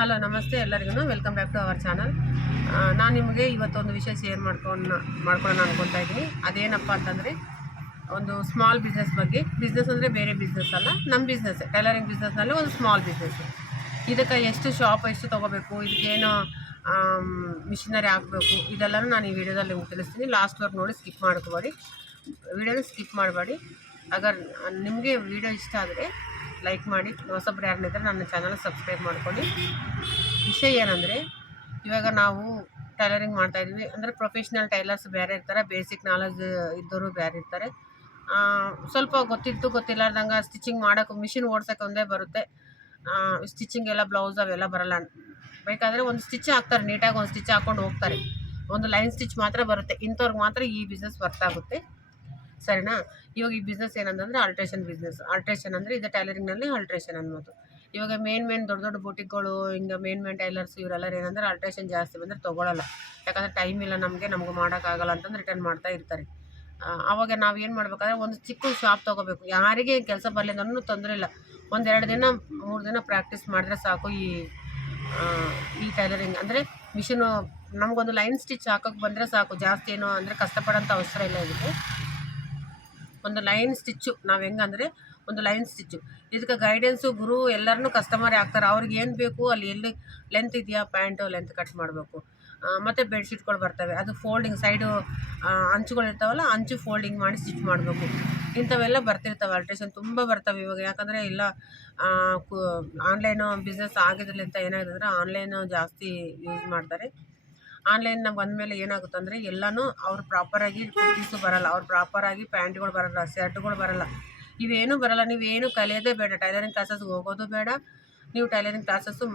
Hello ನಮಸ್ತೆ ಎಲ್ಲರಿಗೂ welcome back to our channel. ನಾನು ನಿಮಗೆ ಇವತ್ತೊಂದು ವಿಷಯ ಶೇರ್ ಮಾಡ್ಕೊಳ್ಳೋಣ ಅನ್ಕೊತಾ ಇದ್ದೀನಿ. ಅದೇನಪ್ಪ ಅಂತಂದರೆ ಒಂದು ಸ್ಮಾಲ್ ಬಿಸ್ನೆಸ್ ಬಗ್ಗೆ. ಬಿಸ್ನೆಸ್ ಅಂದರೆ ಬೇರೆ ಬಿಸ್ನೆಸ್ ಅಲ್ಲ, ನಮ್ಮ ಬಿಸ್ನೆಸ್ ಟೈಲರಿಂಗ್ ಬಿಸ್ನೆಸ್ನಲ್ಲಿ ಒಂದು ಸ್ಮಾಲ್ ಬಿಸ್ನೆಸ್. ಇದಕ್ಕೆ ಎಷ್ಟು ಶಾಪ್ ಎಷ್ಟು ತೊಗೋಬೇಕು, ಇದಕ್ಕೇನು ಮಿಷಿನರಿ ಹಾಕಬೇಕು, ಇದೆಲ್ಲನೂ ನಾನು ಈ ವಿಡಿಯೋದಲ್ಲಿ ತಿಳಿಸ್ತೀನಿ. ಲಾಸ್ಟ್ವರೆಗೆ ನೋಡಿ ಸ್ಕಿಪ್ ಮಾಡ್ಕೋಬೇಡಿ, ವಿಡಿಯೋನ ಸ್ಕಿಪ್ ಮಾಡಬೇಡಿ. ಅಗರ್ ನಿಮಗೆ ವಿಡಿಯೋ ಇಷ್ಟ ಆದರೆ ಲೈಕ್ ಮಾಡಿ, ಹೊಸಬ್ರು ಯಾರನ್ನಿದ್ರೆ ನನ್ನ ಚಾನಲ್ ಸಬ್ಸ್ಕ್ರೈಬ್ ಮಾಡ್ಕೊಳ್ಳಿ. ವಿಷಯ ಏನಂದರೆ, ಇವಾಗ ನಾವು ಟೈಲರಿಂಗ್ ಮಾಡ್ತಾಯಿದ್ವಿ ಅಂದರೆ ಪ್ರೊಫೆಷ್ನಲ್ ಟೈಲರ್ಸ್ ಬೇರೆ ಇರ್ತಾರೆ, ಬೇಸಿಕ್ ನಾಲೆಜ್ ಇದ್ದವರು ಬೇರೆ ಇರ್ತಾರೆ. ಸ್ವಲ್ಪ ಗೊತ್ತಿಲ್ಲಾರ್ದಂಗೆ ಸ್ಟಿಚಿಂಗ್ ಮಾಡೋಕ್ಕೆ ಮಿಷಿನ್ ಓಡ್ಸೋಕ್ಕೆ ಒಂದೇ ಬರುತ್ತೆ, ಸ್ಟಿಚಿಂಗ್ ಎಲ್ಲ ಬ್ಲೌಸ್ ಅವೆಲ್ಲ ಬರೋಲ್ಲ. ಬೇಕಾದರೆ ಒಂದು ಸ್ಟಿಚ್ ಹಾಕ್ತಾರೆ, ನೀಟಾಗಿ ಒಂದು ಸ್ಟಿಚ್ ಹಾಕ್ಕೊಂಡು ಹೋಗ್ತಾರೆ, ಒಂದು ಲೈನ್ ಸ್ಟಿಚ್ ಮಾತ್ರ ಬರುತ್ತೆ. ಇಂಥವ್ರಿಗೆ ಮಾತ್ರ ಈ ಬಿಸ್ನೆಸ್ ವರ್ಕ್ ಆಗುತ್ತೆ, ಸರಿನಾ? ಇವಾಗ ಈ ಬಿಸ್ನೆಸ್ ಏನಂತಂದರೆ ಆಲ್ಟ್ರೇಷನ್ ಬಿಸ್ನೆಸ್. ಆಲ್ಟ್ರೇಷನ್ ಅಂದರೆ ಇದು ಟೈಲರಿಂಗ್ನಲ್ಲಿ ಆಲ್ಟ್ರೇಷನ್ ಅನ್ನೋದು. ಇವಾಗ ಮೇನ್ ದೊಡ್ಡ ಬುಟಿಕ್ಗಳು, ಹಿಂಗೆ ಮೇನ್ ಟೈಲರ್ಸ್ ಇವರೆಲ್ಲರೂ ಏನಂದರೆ ಆಲ್ಟ್ರೇಷನ್ ಜಾಸ್ತಿ ಬಂದರೆ ತೊಗೊಳ್ಳಲ್ಲ. ಯಾಕಂದರೆ ಟೈಮ್ ಇಲ್ಲ ನಮಗೆ ಮಾಡೋಕ್ಕಾಗಲ್ಲ ಅಂತಂದು ರಿಟರ್ನ್ ಮಾಡ್ತಾ ಇರ್ತಾರೆ. ಆವಾಗ ನಾವು ಏನು ಮಾಡ್ಬೇಕಾದ್ರೆ ಒಂದು ಚಿಕ್ಕ ಶಾಪ್ ತೊಗೋಬೇಕು. ಯಾರಿಗೆ ಕೆಲಸ ಬರಲಿಲ್ಲ ಅನ್ನೂ ತೊಂದರೆ ಇಲ್ಲ, 1-2 ದಿನ 3 ದಿನ ಪ್ರಾಕ್ಟೀಸ್ ಮಾಡಿದ್ರೆ ಸಾಕು. ಈ ಟೈಲರಿಂಗ್ ಅಂದರೆ ಮಿಷಿನು ನಮಗೊಂದು ಲೈನ್ ಸ್ಟಿಚ್ ಹಾಕೋಕ್ಕೆ ಬಂದರೆ ಸಾಕು, ಜಾಸ್ತಿ ಏನೋ ಅಂದರೆ ಕಷ್ಟಪಡೋಂಥ ಅವಸರ ಇಲ್ಲ. ಇದಕ್ಕೆ ಒಂದು ಲೈನ್ ಸ್ಟಿಚ್ಚು ನಾವು ಹೆಂಗಂದರೆ ಒಂದು ಲೈನ್ ಸ್ಟಿಚ್ಚು, ಇದಕ್ಕೆ ಗೈಡೆನ್ಸು ಗುರು ಎಲ್ಲರನ್ನೂ ಕಸ್ಟಮರೇ ಆಗ್ತಾರೆ. ಅವ್ರಿಗೆ ಏನು ಬೇಕು ಅಲ್ಲಿ ಎಲ್ಲಿ ಲೆಂತ್ ಇದೆಯಾ, ಪ್ಯಾಂಟು ಲೆಂತ್ ಕಟ್ ಮಾಡಬೇಕು. ಮತ್ತು ಬೆಡ್ಶೀಟ್ಗಳು ಬರ್ತವೆ, ಅದು ಫೋಲ್ಡಿಂಗ್ ಸೈಡು ಅಂಚುಗಳಿರ್ತಾವಲ್ಲ, ಅಂಚು ಫೋಲ್ಡಿಂಗ್ ಮಾಡಿ ಸ್ಟಿಚ್ ಮಾಡಬೇಕು. ಇಂಥವೆಲ್ಲ ಬರ್ತಿರ್ತವೆ. ಆಲ್ಟ್ರೇಷನ್ ತುಂಬ ಬರ್ತವೆ ಇವಾಗ. ಯಾಕಂದರೆ ಎಲ್ಲ ಆನ್ಲೈನು ಬಿಸ್ನೆಸ್ ಆಗಿದ್ರಲಿಂತ ಏನಾಗಿದೆ ಅಂದರೆ ಆನ್ಲೈನು ಜಾಸ್ತಿ ಯೂಸ್ ಮಾಡ್ತಾರೆ. ಆನ್ಲೈನ್ ಬಂದಮೇಲೆ ಏನಾಗುತ್ತೆ ಅಂದರೆ ಎಲ್ಲನೂ ಅವ್ರು ಪ್ರಾಪರಾಗಿ ಕುರ್ತೀಸು ಬರೋಲ್ಲ, ಅವ್ರು ಪ್ರಾಪರಾಗಿ ಪ್ಯಾಂಟ್ಗಳು ಬರೋಲ್ಲ, ಶರ್ಟ್ಗಳು ಬರೋಲ್ಲ, ಇವೇನೂ ಬರೋಲ್ಲ. ನೀವೇನು ಕಲಿಯೋದೇ ಬೇಡ, ಟೈಲರಿಂಗ್ ಕ್ಲಾಸಸ್ಗೆ ಹೋಗೋದು ಬೇಡ, ನೀವು ಟೈಲರಿಂಗ್ ಕ್ಲಾಸಸ್ಸು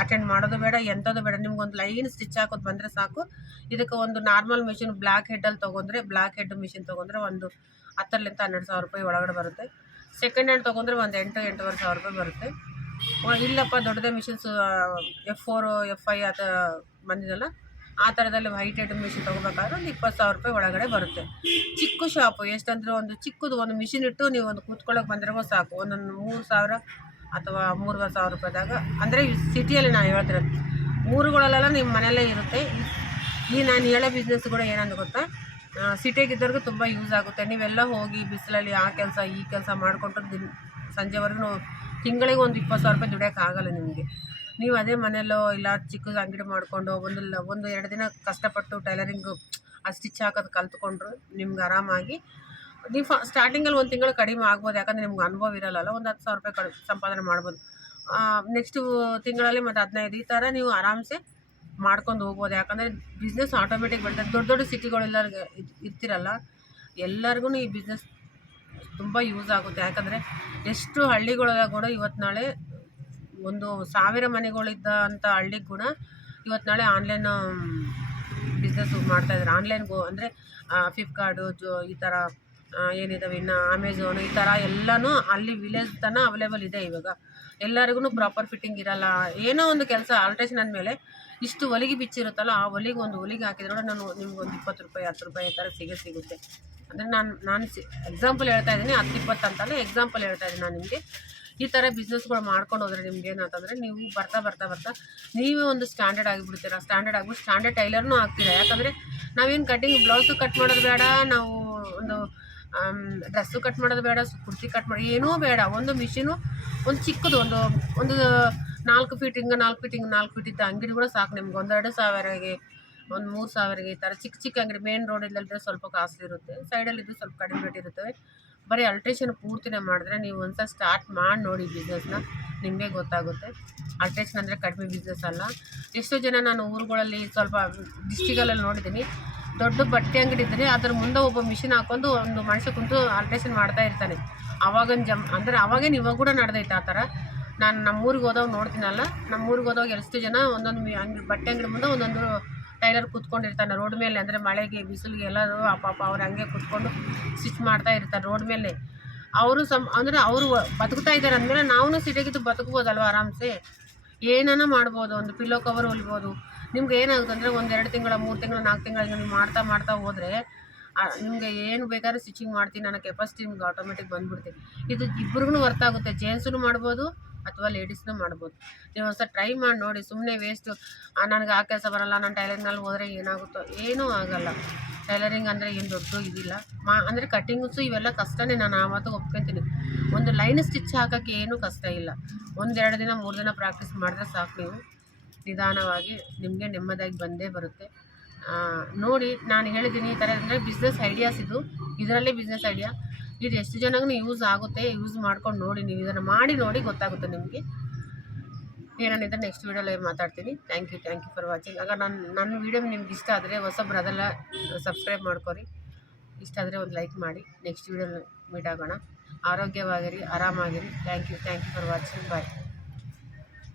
ಅಟೆಂಡ್ ಮಾಡೋದು ಬೇಡ, ಎಂಥದ್ದು ಬೇಡ. ನಿಮ್ಗೊಂದು ಲೈನ್ ಸ್ಟಿಚ್ ಹಾಕೋದು ಬಂದರೆ ಸಾಕು. ಇದಕ್ಕೆ ಒಂದು ನಾರ್ಮಲ್ ಮಿಷಿನ್ ಬ್ಲ್ಯಾಕ್ ಹೆಡ್ಡಲ್ಲಿ ತೊಗೊಂಡ್ರೆ, ಬ್ಲ್ಯಾಕ್ ಹೆಡ್ ಮಿಷಿನ್ ತೊಗೊಂಡ್ರೆ ಒಂದು 10,000-12,000 ರೂಪಾಯಿ ಒಳಗಡೆ ಬರುತ್ತೆ. ಸೆಕೆಂಡ್ ಹ್ಯಾಂಡ್ ತೊಗೊಂಡ್ರೆ ಒಂದು 8,000-8,500 ರೂಪಾಯಿ ಬರುತ್ತೆ. ಇಲ್ಲಪ್ಪ ದೊಡ್ಡದೇ ಮಿಷಿನ್ಸ್ F4 F5 ಅದು ಬಂದಿದೆಯಲ್ಲ, ಆ ಥರದಲ್ಲಿ ವೈಟ್ ಹೆಡ್ ಮಿಷಿನ್ ತೊಗೋಬೇಕಾದ್ರೆ ಒಂದು 20,000 ರೂಪಾಯಿ ಒಳಗಡೆ ಬರುತ್ತೆ. ಚಿಕ್ಕ ಶಾಪು ಎಷ್ಟಂದರೆ ಒಂದು ಚಿಕ್ಕದು ಒಂದು ಮಿಷಿನ್ ಇಟ್ಟು ನೀವು ಒಂದು ಕೂತ್ಕೊಳ್ಳೋಕೆ ಬಂದಿರೋ ಸಾಕು, ಒಂದೊಂದು 3,000 ಅಥವಾ 3,500 ರೂಪಾಯಿದಾಗ. ಅಂದರೆ ಸಿಟಿಯಲ್ಲಿ ನಾನು ಹೇಳ್ತಿರೋದು, ಊರುಗಳಲ್ಲೆಲ್ಲ ನಿಮ್ಮ ಮನೆಯಲ್ಲೇ ಇರುತ್ತೆ. ಈ ನಾನು ಹೇಳೋ ಬಿಸ್ನೆಸ್ಗಳು ಏನಂತ ಗೊತ್ತಾ, ಸಿಟಿಯಾಗಿದ್ದವ್ರಿಗೂ ತುಂಬ ಯೂಸ್ ಆಗುತ್ತೆ. ನೀವೆಲ್ಲ ಹೋಗಿ ಬಿಸಿಲಲ್ಲಿ ಆ ಕೆಲಸ ಈ ಕೆಲಸ ಮಾಡಿಕೊಂಡ್ರೆ ಸಂಜೆವರೆಗೂ ತಿಂಗಳಿಗೆ ಒಂದು 20,000 ರೂಪಾಯಿ ದುಡಿಯೋಕ್ಕಾಗಲ್ಲ ನಿಮಗೆ. ನೀವು ಅದೇ ಮನೆಯಲ್ಲೋ ಇಲ್ಲ ಚಿಕ್ಕದು ಅಂಗಡಿ ಮಾಡಿಕೊಂಡು 1-2 ದಿನ ಕಷ್ಟಪಟ್ಟು ಟೈಲರಿಂಗು ಆ ಸ್ಟಿಚ್ ಹಾಕೋದು ಕಲ್ತ್ಕೊಂಡ್ರು ನಿಮ್ಗೆ ಆರಾಮಾಗಿ ನೀವು ಸ್ಟಾರ್ಟಿಂಗಲ್ಲಿ 1 ತಿಂಗಳು ಕಡಿಮೆ ಆಗ್ಬೋದು. ಯಾಕಂದರೆ ನಿಮ್ಗೆ ಅನುಭವ ಇರೋಲ್ಲ, ಒಂದು 10,000 ರೂಪಾಯಿ ಸಂಪಾದನೆ ಮಾಡ್ಬೋದು. ನೆಕ್ಸ್ಟು ತಿಂಗಳಲ್ಲಿ ಮತ್ತು 15 ಈ ಥರ ನೀವು ಆರಾಮ್ಸೆ ಮಾಡ್ಕೊಂಡು ಹೋಗ್ಬೋದು. ಯಾಕಂದರೆ ಬಿಸ್ನೆಸ್ ಆಟೋಮೆಟಿಕ್ ಬರ್ತದೆ. ದೊಡ್ಡ ಸಿಟಿಗಳೆಲ್ಲರಿಗೆ ಇರ್ತಿರಲ್ಲ, ಎಲ್ಲರಿಗೂ ಈ ಬಿಸ್ನೆಸ್ ತುಂಬ ಯೂಸ್ ಆಗುತ್ತೆ. ಯಾಕಂದರೆ ಎಷ್ಟು ಹಳ್ಳಿಗಳೆಲ್ಲ ಕೂಡ ಇವತ್ತು ನಾಳೆ ಒಂದು 1000 ಮನೆಗಳಿದ್ದ ಅಂಥ ಹಳ್ಳಿಗೆ ಕೂಡ ಇವತ್ತು ನಾಳೆ ಆನ್ಲೈನ್ ಬಿಸ್ನೆಸ್ಸು ಮಾಡ್ತಾಯಿದ್ದಾರೆ. ಆನ್ಲೈನ್ಗೂ ಅಂದರೆ ಫ್ಲಿಪ್ಕಾರ್ಟು ಈ ಥರ ಏನಿದ್ದಾವೆ, ಇನ್ನು ಅಮೆಝಾನ್ ಈ ಥರ ಎಲ್ಲನೂ ಅಲ್ಲಿ ವಿಲೇಜ್ ತನಕ ಅವೈಲೇಬಲ್ ಇದೆ. ಇವಾಗ ಎಲ್ಲರಿಗೂ ಪ್ರಾಪರ್ ಫಿಟ್ಟಿಂಗ್ ಇರೋಲ್ಲ. ಏನೋ ಒಂದು ಕೆಲಸ ಆಲ್ಟ್ರೇಷನ್ ಅಂದಮೇಲೆ ಇಷ್ಟು ಹೊಲಿಗೆ ಬಿಚ್ಚಿರುತ್ತಲ್ಲ, ಆ ಒಂದು ಹೊಲಿಗೆ ಹಾಕಿದ್ರೆ ನಾನು ನಿಮ್ಗೊಂದು 20 ರೂಪಾಯಿ 10 ರೂಪಾಯಿ ಈ ಥರ ಸಿಗುತ್ತೆ. ಅಂದರೆ ನಾನು ಎಕ್ಸಾಂಪಲ್ ಹೇಳ್ತಾ ಇದ್ದೀನಿ, 10-20 ಅಂತಲೇ ಎಕ್ಸಾಂಪಲ್ ಹೇಳ್ತಾ ಇದ್ದೀನಿ ನಾನು ನಿಮಗೆ. ಈ ಥರ ಬಿಸ್ನೆಸ್ಗಳು ಮಾಡ್ಕೊಂಡು ಹೋದರೆ ನಿಮ್ಗೆ ಏನಂತಂದರೆ ನೀವು ಬರ್ತಾ ನೀವೇ ಒಂದು ಸ್ಟ್ಯಾಂಡರ್ಡ್ ಆಗಿಬಿಡ್ತೀರ. ಸ್ಟ್ಯಾಂಡರ್ಡ್ ಟೈಲರ್ನೂ ಆಗ್ತೀರಾ. ಯಾಕಂದರೆ ನಾವೇನು ಕಟ್ಟಿಂಗ್ ಬ್ಲೌಸು ಕಟ್ ಮಾಡೋದು ಬೇಡ, ನಾವು ಒಂದು ಡ್ರೆಸ್ಸು ಕಟ್ ಮಾಡೋದು ಬೇಡ, ಕುರ್ತಿ ಕಟ್ ಮಾಡಿ ಏನೂ ಬೇಡ. ಒಂದು ಮಿಷಿನು ಒಂದು ಚಿಕ್ಕದು ಒಂದು 4 ಫೀಟ್ ಹಿಂಗೆ 4 ಫೀಟ್ ಇದ್ದ ಅಂಗಡಿಗಳು ಸಾಕು ನಿಮ್ಗೆ. 1-2,000ಗೆ ಒಂದು 3,000ಗೆ ಈ ಥರ ಚಿಕ್ಕ ಅಂಗಡಿ. ಮೇನ್ ರೋಡಲ್ಲಿದ್ದರೆ ಸ್ವಲ್ಪ ಕಾಸ್ಟ್ಲಿ ಇರುತ್ತೆ, ಸೈಡಲ್ಲಿದ್ದು ಸ್ವಲ್ಪ ಕಡಿಮೆ ರೇಟ್ ಇರುತ್ತವೆ. ಬರೀ ಅಲ್ಟ್ರೇಷನ್ ಪೂರ್ತಿನೇ ಮಾಡಿದ್ರೆ ನೀವು ಒಂದ್ಸಲ ಸ್ಟಾರ್ಟ್ ಮಾಡಿ ನೋಡಿ ಬಿಸ್ನೆಸ್ನ, ನಿಮಗೆ ಗೊತ್ತಾಗುತ್ತೆ. ಅಲ್ಟ್ರೇಷನ್ ಅಂದರೆ ಕಡಿಮೆ ಬಿಸ್ನೆಸ್ ಅಲ್ಲ. ಎಷ್ಟೋ ಜನ ನಾನು ಊರುಗಳಲ್ಲಿ ಸ್ವಲ್ಪ ಡಿಸ್ಟಿಕಲ್ಲಿ ನೋಡಿದ್ದೀನಿ, ದೊಡ್ಡ ಬಟ್ಟೆ ಅಂಗಡಿ ಇದ್ದರೆ ಅದ್ರ ಮುಂದೆ ಒಬ್ಬ ಮಿಷಿನ್ ಹಾಕೊಂಡು ಒಂದು ಮನುಷ್ಯ ಕುಂತು ಆಲ್ಟ್ರೇಷನ್ ಮಾಡ್ತಾ ಇರ್ತಾನೆ. ಅಂದರೆ ಅವಾಗೇನು ಇವಾಗ ಕೂಡ ನಡೆದೈತೆ ಆ ಥರ. ನಾನು ನಮ್ಮೂರಿಗೆ ಹೋದಾಗ ನೋಡ್ತೀನಲ್ಲ, ನಮ್ಮೂರಿಗೆ ಹೋದಾಗ ಎಷ್ಟು ಜನ ಒಂದೊಂದು ಬಟ್ಟೆ ಅಂಗಡಿ ಮುಂದೆ ಒಂದೊಂದು ಟೈಲರ್ ಕೂತ್ಕೊಂಡಿರ್ತಾನೆ ರೋಡ್ ಮೇಲೆ. ಅಂದರೆ ಮಳೆಗೆ ಬಿಸಿಲಿಗೆ ಎಲ್ಲರೂ ಪಾಪ ಅವ್ರು ಹಂಗೆ ಕೂತ್ಕೊಂಡು ಸ್ಟಿಚ್ ಮಾಡ್ತಾ ಇರ್ತಾರೆ ರೋಡ್ ಮೇಲೆ. ಅವರು ಅಂದರೆ ಅವರು ಬದುಕ್ತಾ ಇದ್ದಾರೆ ಅಂದಮೇಲೆ ನಾವು ಸಿಟಿಯಾಗಿದ್ದು ಬದುಕ್ಬೋದಲ್ವ ಆರಾಮ್ಸೆ. ಏನಾನ ಮಾಡ್ಬೋದು, ಒಂದು ಪಿಲ್ಲೋ ಕವರ್ ಹೊಲಿಬೋದು. ನಿಮ್ಗೆ ಏನಾಗುತ್ತೆ ಅಂದರೆ 1-2 ತಿಂಗಳ 3 ತಿಂಗಳು 4 ತಿಂಗಳು ನೀವು ಮಾಡ್ತಾ ಹೋದರೆ ನಿಮಗೆ ಏನು ಬೇಕಾದ್ರೆ ಸ್ಟಿಚಿಂಗ್ ಮಾಡ್ತೀನಿ ಅನ್ನೋ ಕೆಪಾಸಿಟಿ ನಿಮ್ಗೆ ಆಟೋಮೆಟಿಕ್ ಬಂದುಬಿಡ್ತೀವಿ. ಇದು ಇಬ್ರಿಗೂ ವರ್ತ್ ಆಗುತ್ತೆ. ಜೆಂಟ್ಸೂ ಮಾಡ್ಬೋದು, ಅಥವಾ ಲೇಡೀಸ್ನೂ ಮಾಡ್ಬೋದು. ನೀವು ಒಂದು ಟ್ರೈ ಮಾಡಿ ನೋಡಿ, ಸುಮ್ಮನೆ ವೇಸ್ಟು. ನನಗೆ ಆ ಕೆಲಸ ಬರೋಲ್ಲ, ನಾನು ಟೈಲರಿಂಗಲ್ಲಿ ಹೋದರೆ ಏನಾಗುತ್ತೋ, ಏನೂ ಆಗಲ್ಲ. ಟೈಲರಿಂಗ್ ಅಂದರೆ ಏನು ದೊಡ್ಡ ಇದಿಲ್ಲ. ಅಂದರೆ ಕಟ್ಟಿಂಗ್ಸು ಇವೆಲ್ಲ ಕಷ್ಟನೇ, ನಾನು ಆ ಮಾತು ಒಪ್ಕೊತೀನಿ. ಒಂದು ಲೈನ್ ಸ್ಟಿಚ್ ಹಾಕೋಕ್ಕೆ ಏನೂ ಕಷ್ಟ ಇಲ್ಲ. 1-2 ದಿನ 3 ದಿನ ಪ್ರಾಕ್ಟೀಸ್ ಮಾಡಿದ್ರೆ ಸಾಕು. ನೀವು ನಿಧಾನವಾಗಿ ನಿಮಗೆ ನೆಮ್ಮದಿಯಾಗಿ ಬಂದೇ ಬರುತ್ತೆ. ನೋಡಿ, ನಾನು ಹೇಳಿದ್ದೀನಿ ಈ ಥರ ಅಂದರೆ ಬಿಸ್ನೆಸ್ ಐಡಿಯಾಸ್ ಇದರಲ್ಲೇ ಬಿಸ್ನೆಸ್ ಐಡಿಯಾ. ಇದು ಎಷ್ಟು ಜನಗೂ ಯೂಸ್ ಆಗುತ್ತೆ. ಯೂಸ್ ಮಾಡ್ಕೊಂಡು ನೋಡಿ, ನೀವು ಇದನ್ನು ಮಾಡಿ ನೋಡಿ, ಗೊತ್ತಾಗುತ್ತೆ ನಿಮಗೆ. ಏನೇನಿದೆ ನೆಕ್ಸ್ಟ್ ವೀಡಿಯೋಲಿ ಮಾತಾಡ್ತೀನಿ. Thank you for watching. ಆಗ ನನ್ನ ವೀಡಿಯೋ ನಿಮ್ಗೆ ಇಷ್ಟ ಆದರೆ ಹೊಸಬ್ರದೆಲ್ಲ ಸಬ್ಸ್ಕ್ರೈಬ್ ಮಾಡ್ಕೊರಿ. ಇಷ್ಟ ಆದರೆ ಒಂದು ಲೈಕ್ ಮಾಡಿ. ನೆಕ್ಸ್ಟ್ ವೀಡಿಯೋಲಿ ಮೀಟ್ ಆಗೋಣ. ಆರೋಗ್ಯವಾಗಿರಿ, ಆರಾಮಾಗಿರಿ. Thank you for watching. Bye.